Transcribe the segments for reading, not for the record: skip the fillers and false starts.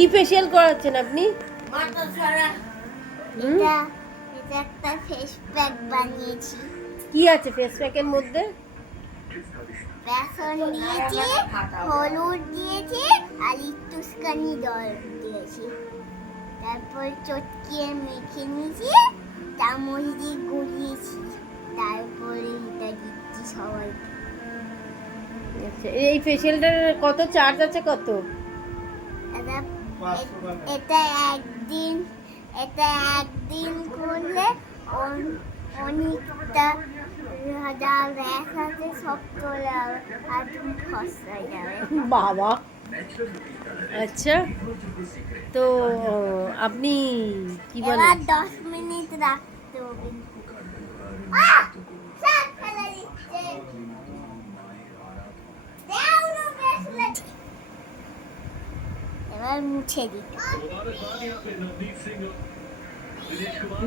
কি ফেসিয়াল করাচ্ছেন আপনি? এটা একটা ফেস প্যাক বানিয়েছি। কি আছে ফেস প্যাকের মধ্যে? বেসন দিয়েছি, হলুদ দিয়েছি আর একটুখানি জল দিয়েছি। তারপর চটকিয়ে মেখে নিয়েছি, চামচ দিয়ে গলিয়েছি। তারপরে এটা দিচ্ছি সবাইকে। আচ্ছা, এই ফেসিয়ালটার কত চার্জ আছে কত? এটা একদিন এটা একদিন করলে অনেকটা হাজার র্যাশ আছে সব চলে যাবে আর তুমি ফসা যাবে। বাবা, আচ্ছা তো আপনি কি বলেন? এবার 10 মিনিট রাখতে হবে। সব ফেলে দিচ্ছে। দাও না ব্রেসলেট। এবার মুছে দিতে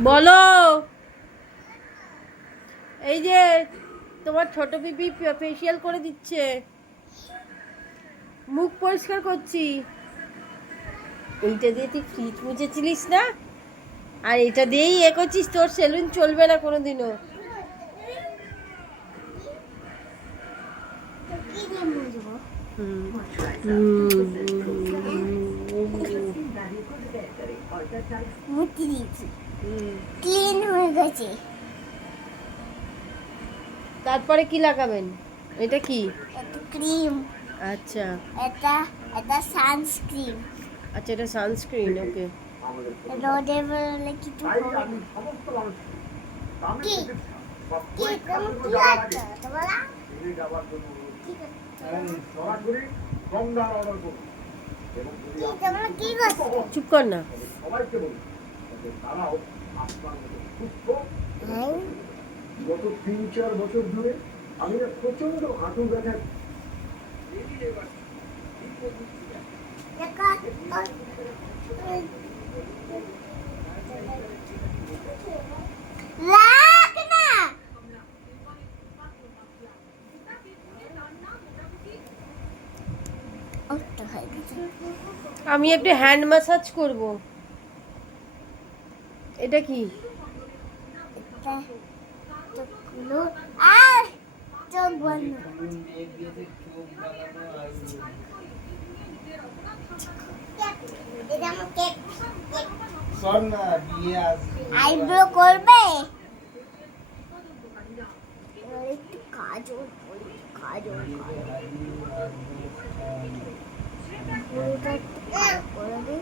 বলো। এই যে তোমার ছোট পিপি ফেসিয়াল করে দিচ্ছে, মুখ পরিষ্কার করছি। এইটা দিয়ে তুই ফ্রিজ মুছেছিলিস না, আর এটা দিয়েই এ করছিস, তোর সেলুন চলবে না কোনোদিনও। কি দিয়ে মুছবো? মুছে দিয়েছি, ক্লিন হয়ে গেছে। তারপরে কি লাগাবেন? এটা কি? এটা ক্রিম, আচ্ছা এটা সানস্ক্রিন। আচ্ছা, এটা সানস্ক্রিন। ওকে। রোদে বেরোলে কিছু হবে না। কি কি তুমি কি করছো তোমরা? তোমরা কি করছো? চুপ কর না। গত 3-4 বছর ধরে আমি না প্রচন্ড হাঁটু ব্যথা। রাখ না। ওটা হয়ে গেছে। আমি একটু হ্যান্ড ম্যাসাজ করব। এটা কি? এটা চোখগুলো আর চোখ বন্ধ। এটা আমার কেক। আইব্রো করবে? এবার একটু কাজল করি, কাজল পুরোটা একটু কাজল করে দিই।